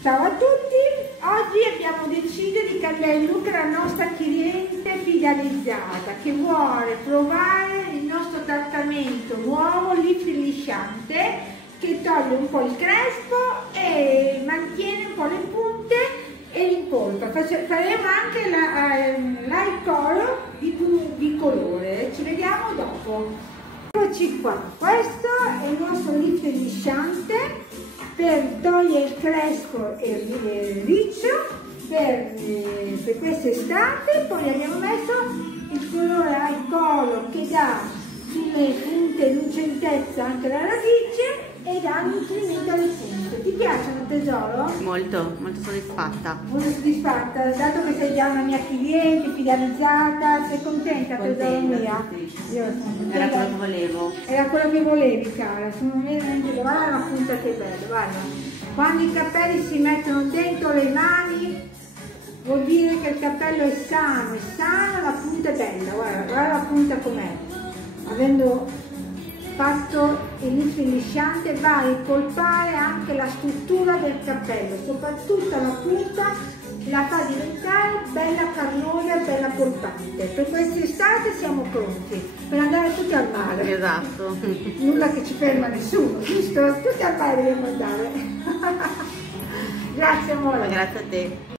Ciao a tutti, oggi abbiamo deciso di cambiare look alla nostra cliente fidelizzata che vuole provare il nostro trattamento nuovo lift lisciante che toglie un po' il crespo e mantiene un po' le punte e l'impolpa. Faremo anche l'eye color di colore, ci vediamo dopo. Eccoci qua, questo è il nostro lift lisciante per togliere il crespo e il riccio per quest'estate. Poi abbiamo messo il colore eye color che dà sulle punte lucentezza anche la radice e dà nutrimento alle punte. Ti piacciono, tesoro? Molto, molto soddisfatta. Molto soddisfatta, dato che sei già una mia cliente fidelizzata, sei contenta, tesoro mia? Sì. Io sono contenta. Era quello che volevo. Era quello che volevi, cara, sono veramente, guarda la punta che bella, guarda. Quando i capelli si mettono dentro le mani vuol dire che il capello è sano, la punta è bella, guarda la punta com'è. Avendo fatto il lift lisciante va a ricolpare anche la struttura del capello, soprattutto la punta la fa diventare bella carnosa e bella polpante. Per quest'estate siamo pronti per andare tutti al mare. Esatto. Nulla che ci ferma nessuno, giusto? Tutti al mare dobbiamo andare. Grazie amore. Grazie a te.